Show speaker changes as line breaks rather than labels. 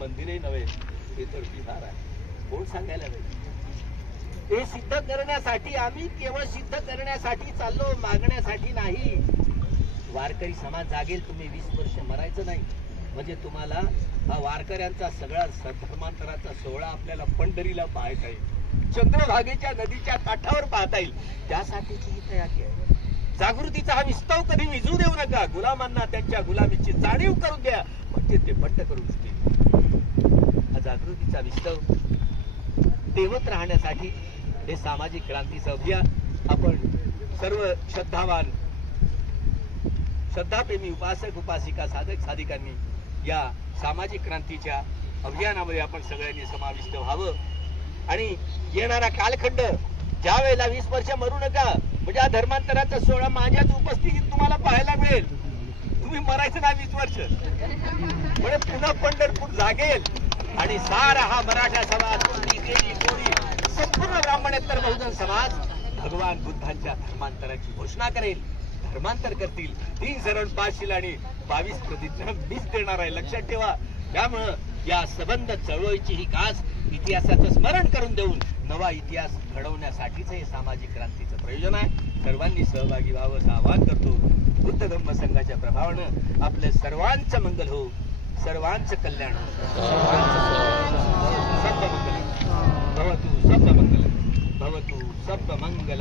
मंदिरही नव्हे हे तर विहार आहे. कोण सांगायला नाही? हे सिद्ध करण्यासाठी आम्ही केवळ सिद्ध करण्यासाठी चाललो मागण्यासाठी नाही. वारकरी समाज जागेल तुम्ही वीस वर्ष मरायचं नाही. म्हणजे तुम्हाला हा वारकऱ्यांचा सगळा धर्मांतराचा सोहळा आपल्याला पंढरीला पाहता येईल. चंद्रभागेच्या नदीच्या काठावर पाहता येईल. त्यासाठीची ही तयारी आहे. जागृतीचा हा विस्तव कधी विजू देऊ नका. गुलामांना त्यांच्या गुलामीची जाणीव करून द्या. म्हणजे ते बंड करून देतील हा जागृतीचा विस्तव तेवत राहण्यासाठी हे सामाजिक क्रांतीचं अभियान आपण सर्व श्रद्धावान श्रद्धाप्रेमी उपासक उपासिका साधक साधिकांनी या सामाजिक क्रांतीच्या अभियानामध्ये आपण सगळ्यांनी समाविष्ट व्हावं. आणि येणारा कालखंड ज्या वेळेला वीस वर्ष मरू नका म्हणजे हा धर्मांतराचा सोहळा माझ्याच उपस्थितीत तुम्हाला पाहायला मिळेल. तुम्ही मरायचं ना वीस वर्ष. म्हणजे पुन्हा पंढरपूर जागेल आणि सारा हा मराठा समाज देवी संपूर्ण ब्राह्मणेतर बहुजन समाज भगवान बुद्धांच्या धर्मांतराची घोषणा करेल धर्मांतर करतील. तीन शरण पाचशील आणि बावीस प्रतिज्ञा मीच देणार आहे. लक्षात ठेवा. त्यामुळं या सबंध चळवळीची ही कास इतिहासाचं स्मरण करून देऊन नवा इतिहास घडवण्यासाठीच हे सामाजिक क्रांतीचं प्रयोजन आहे. सर्वांनी सहभागी व्हावं असं आवाहन करतो. बुद्ध धम्म संघाच्या प्रभावानं आपलं सर्वांचं मंगल हो सर्वांचं कल्याण हो. सर्वांचं सर्व मंगल हो. भवतु सर्व मंगल भवतु सर्व मंगल